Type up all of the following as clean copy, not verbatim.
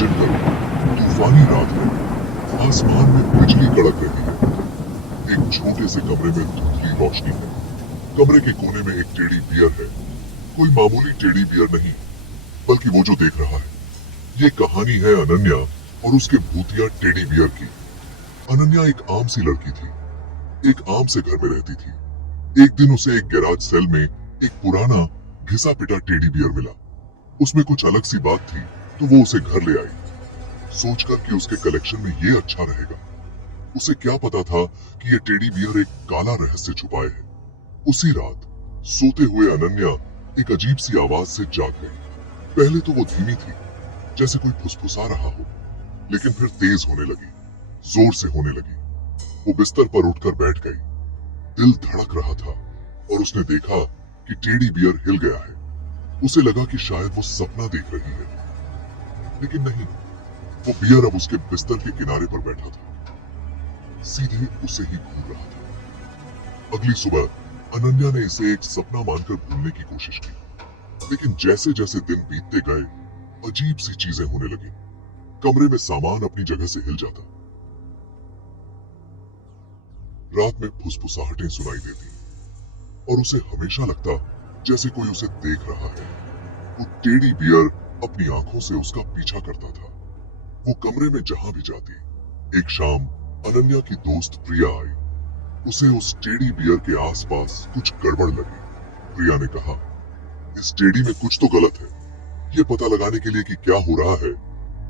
Imagine करो, तूफानी रात है, आसमान में बिजली कड़क रही है, एक छोटे से कमरे में धुंधली रोशनी है, कमरे के कोने में एक टेडी बियर है, कोई मामूली टेडी बियर नहीं, बल्कि वो जो देख रहा है। ये कहानी है अनन्या और उसके भूतिया टेडी बियर की। अनन्या एक आम सी लड़की थी, एक आम से घर में रहती थी। एक दिन उसे एक गैराज सेल में एक पुराना घिसा पिटा टेडी बियर मिला। उसमें कुछ अलग सी बात थी, तो वो उसे घर ले आई, सोचकर कि उसके कलेक्शन में ये अच्छा रहेगा। उसे क्या पता था कि ये टेडी बियर एक काला रहस्य छुपाए है। उसी रात सोते हुए अनन्या एक अजीब सी आवाज से जाग गई। पहले तो वो धीमी थी, जैसे कोई फुसफुसा रहा हो, लेकिन फिर तेज होने लगी, जोर से होने लगी। वो बिस्तर पर उठकर बैठ गई। दिल धड़क रहा था और उसने देखा कि टेडी बियर हिल गया है। उसे लगा कि शायद वो सपना देख रही है, लेकिन नहीं, वो बियर अब उसके बिस्तर के किनारे पर बैठा था, सीधे उसे ही घूर रहा था। अगली सुबह अनन्या ने इसे एक सपना मानकर भूलने की कोशिश की, लेकिन जैसे जैसे दिन बीतते गए, अजीब सी चीजें होने लगी। कमरे में सामान अपनी जगह से हिल जाता, रात में फुसफुसाहटें सुनाई देती और उसे हमेशा लगता जैसे कोई उसे देख रहा है। वो टेडी बियर अपनी आंखों से उसका पीछा करता था। वो कमरे में जहां भी जाती, एक शाम अनन्या की दोस्त प्रिया आई। उसे उस टेडी बियर के आसपास कुछ गड़बड़ लगी। प्रिया ने कहा, इस टेडी में कुछ तो गलत है। ये पता लगाने के लिए कि क्या हो रहा है,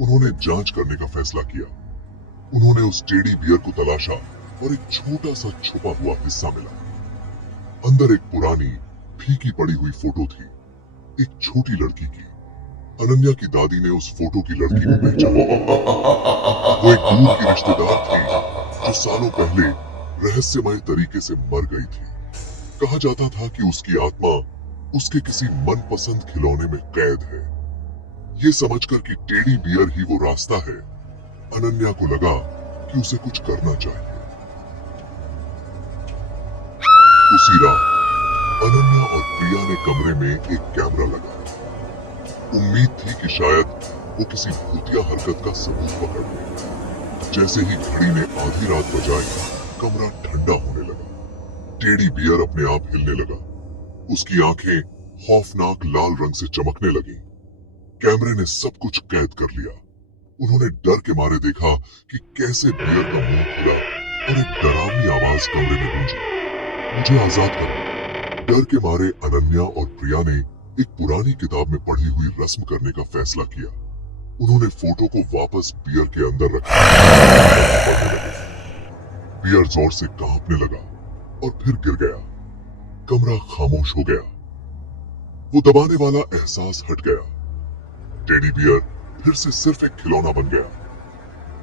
उन्होंने जांच करने का फैसला किया। उन्होंने उस टेडी बियर को तलाशा और एक छोटा सा छुपा हुआ हिस्सा मिला। अंदर एक पुरानी फीकी पड़ी हुई फोटो थी, एक छोटी लड़की की। अनन्या की दादी ने उस फोटो की लड़की को पहचाना। वो एक दूर की रिश्तेदार थी जो सालों पहले रहस्यमय तरीके से मर गई थी। कहा जाता था कि उसकी आत्मा उसके किसी मनपसंद खिलौने में कैद है। ये समझकर कि टेडी बियर ही वो रास्ता है, अनन्या को लगा कि उसे कुछ करना चाहिए। उसी रात अनन्या और प्रिया ने कमरे में एक कैमरा लगाया। उम्मीद थी कि शायद वो किसी भूतिया हरकत का सबूत पकड़ ले। जैसे ही घड़ी ने आधी रात बजाई, कमरा ठंडा होने लगा। टेडी बियर अपने आप हिलने लगा। उसकी आंखें खौफनाक लाल रंग से चमकने लगी। कैमरे ने सब कुछ कैद कर लिया। उन्होंने डर के मारे देखा कि कैसे बियर का मुंह खुला और एक डरावनी आवाज कमरे में गूंजी, मुझे आजाद करो। डर के मारे अनन्या और प्रिया ने एक पुरानी किताब में पढ़ी हुई रस्म करने का फैसला किया। उन्होंने फोटो को वापस बियर के अंदर रखा। पढ़ने लगे। बियर जोर से कांपने लगा और फिर गिर गया। कमरा खामोश हो गया। वो दबाने वाला एहसास हट गया। टेडी बियर फिर से सिर्फ एक खिलौना बन गया।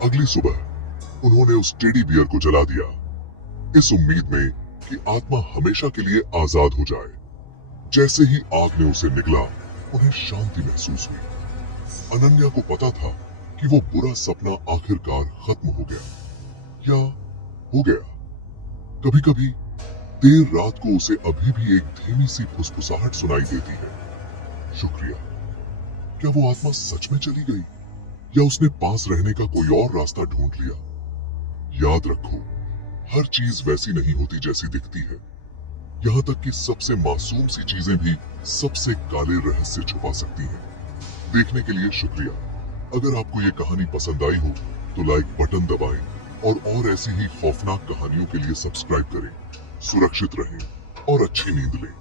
अगली सुबह उन्होंने उस टेडी बियर को जला दिया, इस उम्मीद में कि आत्मा हमेशा के लिए आजाद हो जाए। जैसे ही आग ने उसे निगला, उन्हें शांति महसूस हुई। अनन्या को पता था कि वो बुरा सपना आखिरकार खत्म हो गया, या हो गया। कभी कभी देर रात को उसे अभी भी एक धीमी सी फुसफुसाहट सुनाई देती है, शुक्रिया। क्या वो आत्मा सच में चली गई, या उसने पास रहने का कोई और रास्ता ढूंढ लिया? याद रखो, हर चीज वैसी नहीं होती जैसी दिखती है। यहाँ तक कि सबसे मासूम सी चीजें भी सबसे काले रहस्य छुपा सकती हैं। देखने के लिए शुक्रिया। अगर आपको ये कहानी पसंद आई हो तो लाइक बटन दबाएं और ऐसी ही खौफनाक कहानियों के लिए सब्सक्राइब करें। सुरक्षित रहें और अच्छी नींद लें।